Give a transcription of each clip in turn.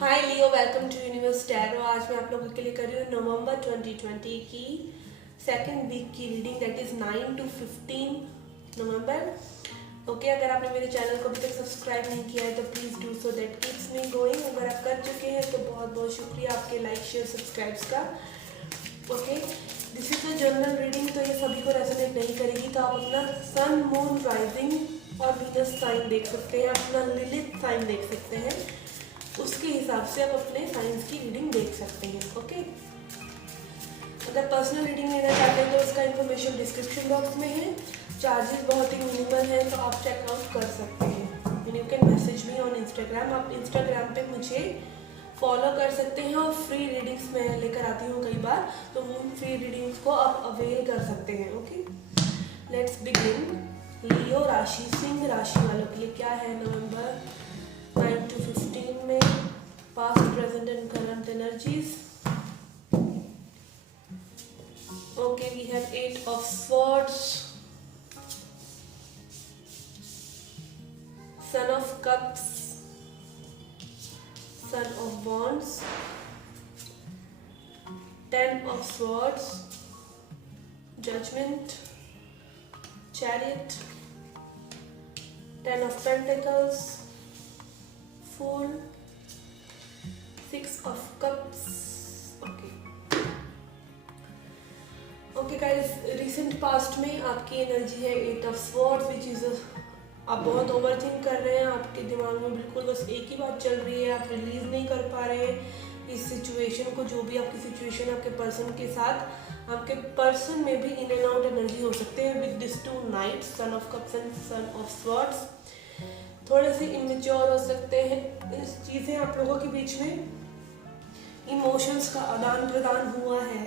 Hi Leo, welcome to universe tarot. आज मैं आप लोगों के लिए कर रही हूँ नवंबर 2020 की सेकंड वीक की reading, that is 9 to 15 November. Okay, अगर आपने मेरे चैनल को अभी तक सब्सक्राइब नहीं किया है तो please do so that keeps me going. अगर आप कर चुके हैं तो बहुत बहुत शुक्रिया आपके लाइक शेयर सब्सक्राइब्स का। Okay, this is a general reading, तो ये सभी को रेजोनेट नहीं करेगी, तो आप अपना सन, मून, राइजिंग और वीनस साइन देख सकते हैं, अपना लिलिथ साइन देख सकते हैं। उसके हिसाब से आप अपने साइंस की रीडिंग देख सकते हैं। ओके, अगर पर्सनल रीडिंग लेना चाहते हैं तो उसका इन्फॉर्मेशन डिस्क्रिप्शन बॉक्स में है। चार्जेस बहुत ही मिनिमल है, तो आप चेकआउट कर सकते हैं। And you can message me on Instagram. आप इंस्टाग्राम पे मुझे फॉलो कर सकते हैं और फ्री रीडिंग्स मैं लेकर आती हूँ कई बार, तो वो फ्री रीडिंग्स को आप अवेल कर सकते हैं। Okay, let's begin. लियो राशि, सिंह राशि वालों के लिए क्या है नवंबर 9 to 15 में past, present and current energies. Okay, we have 8 of swords, son of cups, son of wands, 10 of swords, judgment, chariot, 10 of pentacles, fool, 6 of cups. Okay guys, recent past में आपकी एनर्जी है 8 of swords, which is आप बहुत over think कर रहे हैं। आपके दिमाग में बिल्कुल बस एक ही बात चल रही है, आप रिलीज नहीं कर पा रहे हैं इस सिचुएशन को। जो भी आपकी सिचुएशन आपके पर्सन के साथ, आपके पर्सन में भी इन एंड आउट एनर्जी हो सकते हैं with this two knights, son of cups and son of swords. थोड़े से इमेच्योर हो सकते हैं इस चीज़ें, आप लोगों के बीच में इमोशंस का आदान प्रदान हुआ है,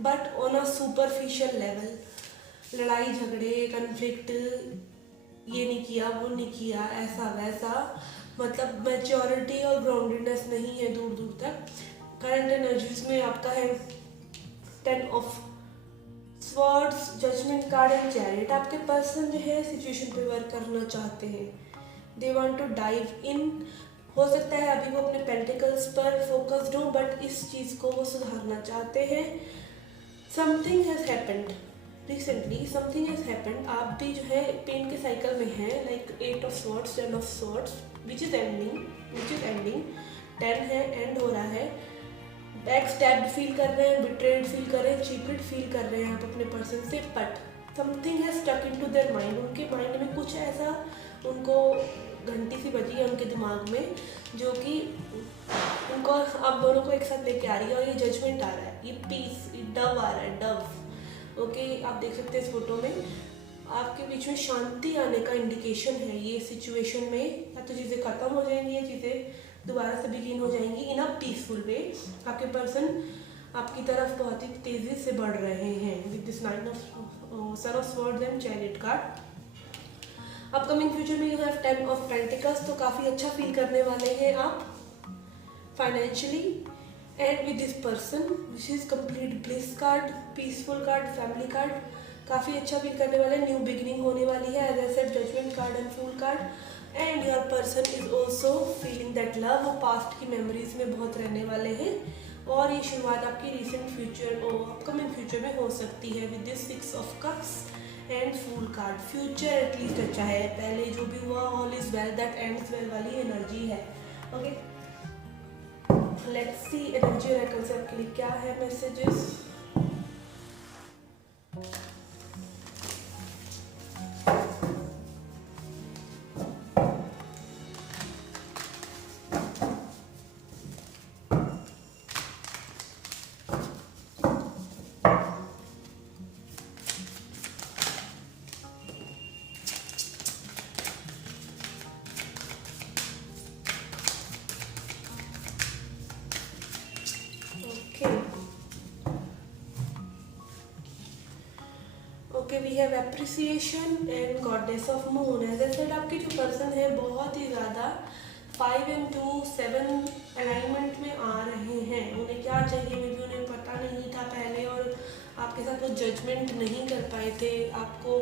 but on a superficial level. लड़ाई झगड़े, कन्फ्लिक्ट, ये नहीं किया वो नहीं किया, ऐसा वैसा, मतलब मैच्योरिटी और ग्राउंडेडनेस नहीं है दूर दूर तक। करंट एनर्जीज में आपका है 10 of swords, judgement card and chariot. आपके पर्सन जो है सिचुएशन पे वर्क करना चाहते हैं, they want to dive in. हो सकता है अभी वो अपने पेंटिकल्स पर फोकस्ड हो, बट इस चीज़ को वो सुधारना चाहते हैं। Something has happened recently, something has happened. आप भी जो है पेन के साइकिल में हैं, like 8 of swords, 10 of swords, which is ending 10 है, एंड हो रहा है। बैक स्टैब्ड फील कर रहे हैं, बिट्रेड फील कर रहे हैं, चीटेड फील कर रहे हैं आप अपने पर्सन से, but something has stuck in to their mind. उनके माइंड में कुछ ऐसा, उनको घंटी सी बजी है उनके दिमाग में, जो कि उनको आप दोनों को एक साथ लेके आ रही है। और ये जजमेंट आ रहा है, ये पीस, ये डव आ रहा है, डव। ओके, आप देख सकते हैं इस फोटो में आपके बीच में शांति आने का इंडिकेशन है। ये सिचुएशन में या तो चीज़ें खत्म हो जाएंगी या चीज़ें दोबारा से बिगिन हो जाएंगी इन अ पीसफुल वे। आपके पर्सन आपकी तरफ बहुत ही तेज़ी से बढ़ रहे हैं with this 9 of sun of swords and chariot card. Upcoming future में यू हैव 10 of पेंटिकल्स, तो काफ़ी अच्छा फील करने वाले हैं आप financially. And with this person, which is complete bliss card, peaceful card, family card, काफ़ी अच्छा फील करने वाले, न्यू बिगिनिंग होने वाली है। As I said, judgement card and fool card. And your person is also feeling that love, वो past की memories में बहुत रहने वाले हैं, और ये शुरुआत आपकी रिसेंट फ्यूचर और अपकमिंग फ्यूचर में हो सकती है with this 6 of cups and fool card. Future at least अच्छा है, पहले जो भी हुआ all is well that ends well वाली एनर्जी है। ओके, लेट्स सी एनर्जी रेकल से आपके लिए क्या है messages. Okay, we have appreciation and goddess of moon. As I said, आपके जो पर्सन है बहुत ही ज़्यादा 5 and 2 7 अलाइनमेंट में आ रहे हैं। उन्हें क्या चाहिए मे भी उन्हें पता नहीं था पहले, और आपके साथ वो जजमेंट नहीं कर पाए थे, आपको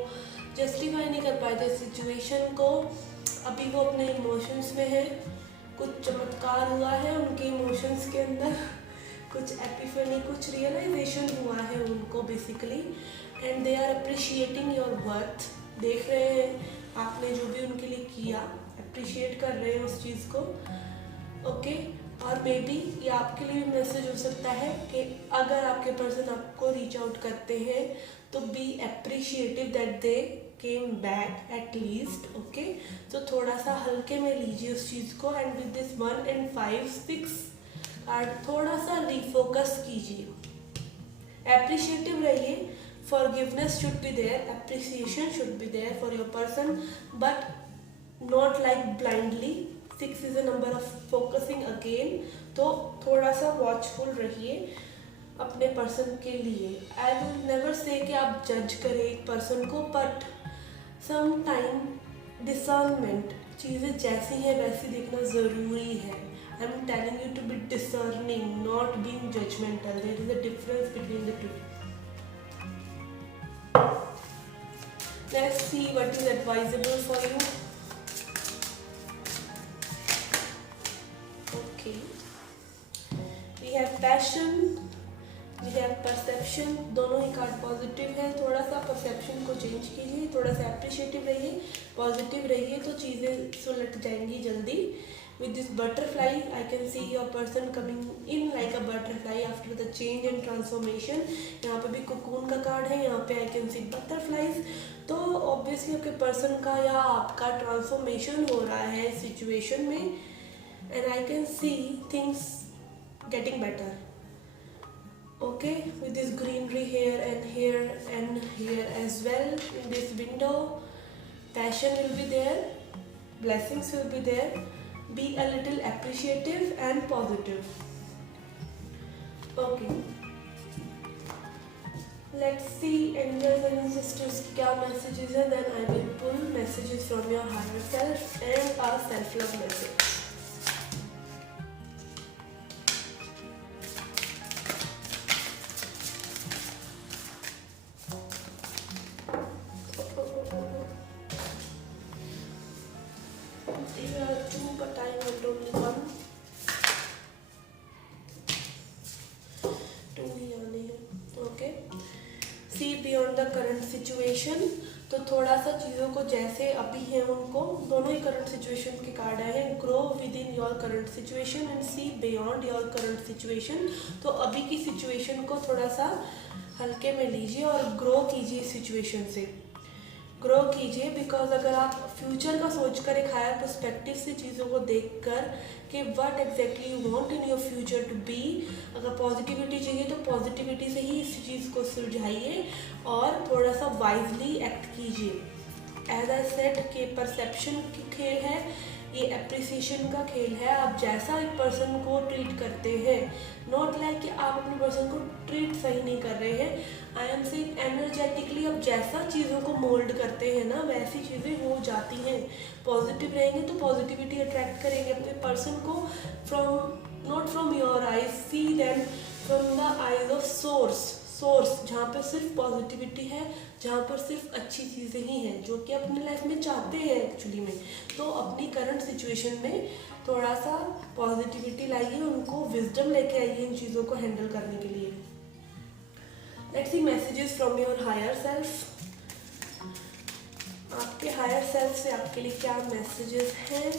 जस्टिफाई नहीं कर पाए थे सिचुएशन को। अभी वो अपने इमोशंस में है, कुछ चमत्कार हुआ है उनके इमोशंस के अंदर, कुछ एपिफनी, कुछ रियलाइजेशन हुआ है उनको basically, and they are appreciating your worth. देख रहे हैं आपने जो भी उनके लिए किया, अप्रिशिएट कर रहे हैं उस चीज़ को। ओके और मे बी ये आपके लिए भी मैसेज हो सकता है कि अगर आपके पर्सन आपको रीच आउट करते हैं तो be appreciative that they came back at least. Okay तो थोड़ा सा हल्के में लीजिए उस चीज़ को, and with this 1 and 5 6 card थोड़ा सा रिफोकस कीजिए, अप्रिशिएटिव रहिए, forgiveness should be there, appreciation should be there for your person, but not like blindly. 6 is a number of focusing again, तो थोड़ा सा वॉचफुल रहिए अपने पर्सन के लिए। आई विल नेवर से कि आप जज करें एक पर्सन को, बट सम टाइम डिसर्नमेंट, चीज़ें जैसी हैं वैसी देखना ज़रूरी है। I am telling you to be discerning, not being judgemental. There is a difference between the two. Let's see what is advisable for you. Okay we have passion, we have perception, दोनों ही card positive है। थोड़ा सा perception को change कीजिए, थोड़ा सा appreciative रहिए, पॉजिटिव रहिए, तो चीज़ें सुलट जाएंगी जल्दी। With this butterfly I can see your person coming in like a butterfly after the change and transformation. यहाँ पे भी कोकून का कार्ड है, यहाँ पे आई कैन सी बटरफ्लाइज। तो ऑब्वियसली आपके पर्सन का या आपका ट्रांसफॉर्मेशन हो रहा है सिचुएशन में, and I can see things getting better. Okay with this greenery here and here as well in this window, passion will be there, blessings will be there, be a little appreciative and positive. Okay let's see angels and sisters क्या messages है, then I will pull messages from your higher self and a self love message. See beyond the current situation, तो थोड़ा सा चीज़ों को जैसे अभी है उनको, दोनों ही करंट सिचुएशन के कार्ड आए हैं। Grow within your current situation and see beyond your current situation, तो अभी की सिचुएशन को थोड़ा सा हल्के में लीजिए और ग्रो कीजिए सिचुएशन से, ग्रो कीजिए। बिकॉज अगर आप फ्यूचर का सोचकर एक हायर पर्सपेक्टिव से चीज़ों को देखकर कि what exactly you want in your future to be, अगर पॉजिटिविटी चाहिए तो पॉजिटिविटी से ही इस चीज़ को सुलझाइए और थोड़ा सा वाइजली एक्ट कीजिए। एज आई सेड कि परसेप्शन की खेल है, ये अप्रिसिएशन का खेल है। आप जैसा एक पर्सन को ट्रीट करते हैं, नॉट लाइक कि आप अपने पर्सन को ट्रीट सही नहीं कर रहे हैं, आई एम सेइंग एनर्जेटिकली आप जैसा चीज़ों को मोल्ड करते हैं ना वैसी चीज़ें हो जाती हैं। पॉजिटिव रहेंगे तो पॉजिटिविटी अट्रैक्ट करेंगे अपने पर्सन को, from not from your eyes, see them from the eyes of source, जहाँ पर सिर्फ पॉजिटिविटी है, जहाँ पर सिर्फ अच्छी चीज़ें ही हैं जो कि अपनी लाइफ में चाहते हैं एक्चुअली में। तो अपनी करंट सिचुएशन में थोड़ा सा पॉजिटिविटी लाइए, उनको विजडम लेके आइए इन चीज़ों को हैंडल करने के लिए। Let's see messages from your higher self. आपके हायर सेल्फ से आपके लिए क्या मैसेजेस हैं?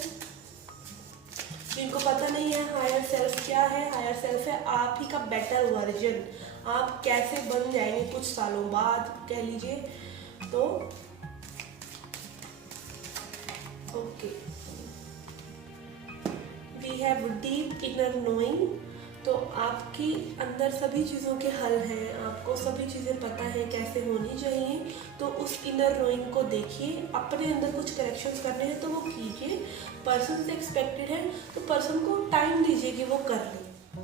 जिनको पता नहीं है हायर सेल्फ क्या है, हायर सेल्फ है आप ही का बेटर वर्जन। आप कैसे बन जाएंगे कुछ सालों बाद कह लीजिए तो। Okay we have deep inner knowing, तो आपकी अंदर सभी चीज़ों के हल हैं, आपको सभी चीज़ें पता है कैसे होनी चाहिए। तो उस इनर नोइंग को देखिए, अपने अंदर कुछ करेक्शंस करने हैं तो वो कीजिए। पर्सन से एक्सपेक्टेड है तो पर्सन को टाइम दीजिए कि वो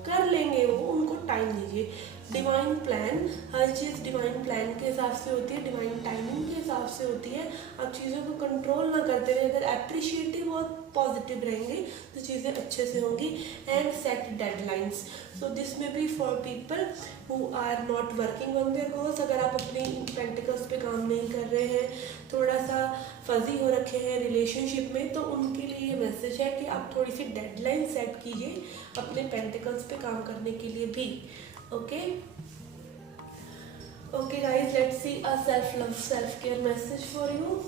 कर लेंगे, वो उनको टाइम दीजिए। डिवाइन प्लान, हर चीज़ डिवाइन प्लान के हिसाब से होती है, डिवाइन टाइमिंग के हिसाब से होती है। आप चीज़ों को कंट्रोल ना करते हुए अगर अप्रिशिएटिव और पॉजिटिव रहेंगे तो चीज़ें अच्छे से होंगी। And set deadlines, so this may be for people who are not working on their goals. अगर आप अपनी पेंटिकल्स पे काम नहीं कर रहे हैं, थोड़ा सा फजी हो रखे हैं रिलेशनशिप में, तो उनके लिए ये मैसेज है कि आप थोड़ी सी डेडलाइन सेट कीजिए अपने पेंटिकल्स पे काम करने के लिए भी। Okay okay guys, let's see a self love self care message for you.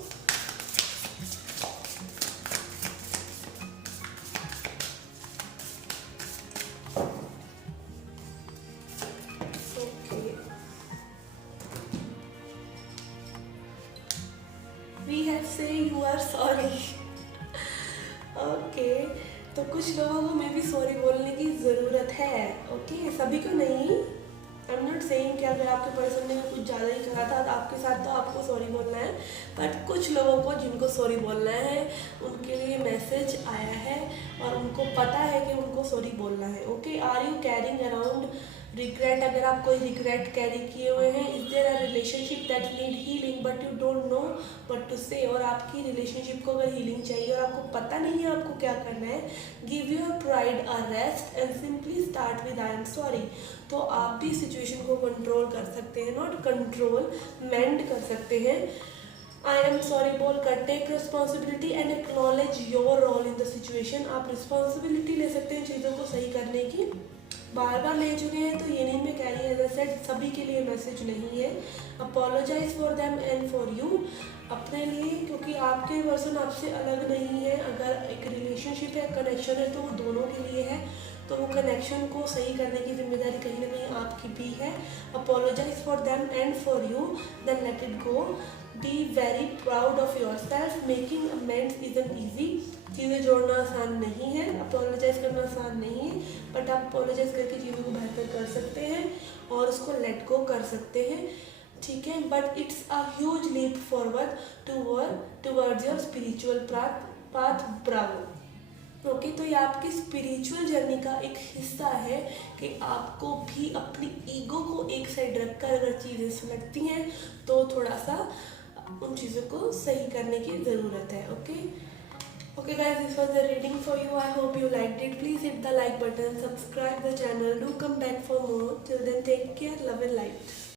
We have say you are sorry. Okay, तो कुछ लोगों को मे भी सॉरी बोलने की ज़रूरत है। ओके, सभी को नहीं। आई एम नॉट सेइंग कि अगर आपके पर्सन ने कुछ ज़्यादा ही कहा था तो आपके साथ तो आपको सॉरी बोलना है, बट कुछ लोगों को जिनको सॉरी बोलना है उनके लिए मैसेज आया है और उनको पता है कि उनको सॉरी बोलना है। Okay, are you carrying around regret? अगर आप कोई रिग्रेट कैरी किए हुए हैं, is there a relationship that need healing but you don't know what to say, और आपकी रिलेशनशिप को अगर हीलिंग चाहिए और आपको पता नहीं है आपको क्या करना है, give your pride a rest and simply start with I am sorry. तो आप भी सिचुएशन को कंट्रोल कर सकते हैं, नॉट कंट्रोल, मेंड कर सकते हैं। आई एम सॉरी बोलकर take responsibility and acknowledge your role in the situation. आप रिस्पॉन्सिबिलिटी ले सकते हैं चीज़ों को सही करने की, बार बार ले चुके हैं तो ये नहीं मैं कह रही, एज आई सेड सभी के लिए मैसेज नहीं है। Apologise for them and for you, अपने लिए, क्योंकि आपके पर्सन आपसे अलग नहीं है। अगर एक रिलेशनशिप है, कनेक्शन है, तो वो दोनों के लिए है, तो वो कनेक्शन को सही करने की जिम्मेदारी कहीं ना कहीं आपकी भी है। Apologise for them and for you, then let it go. Be very proud of yourself, making amends isn't easy. चीज़ें जोड़ना आसान नहीं है, अपोलोजाइज करना आसान नहीं है, बट आप अपोलोजाइज करके चीज़ों को बेहतर कर सकते हैं और उसको लेट गो कर सकते हैं, ठीक है। But it's a huge leap forward towards your spiritual path. Bravo. Okay, तो ये आपकी स्पिरिचुअल जर्नी का एक हिस्सा है कि आपको भी अपनी ईगो को एक साइड रखकर अगर चीज़ें सुलगती हैं तो थोड़ा सा उन चीज़ों को सही करने की ज़रूरत है। Okay Okay guys, this was the reading for you. I hope you liked it. Please hit the like button, subscribe the channel, do come back for more. Till then, take care, love and light.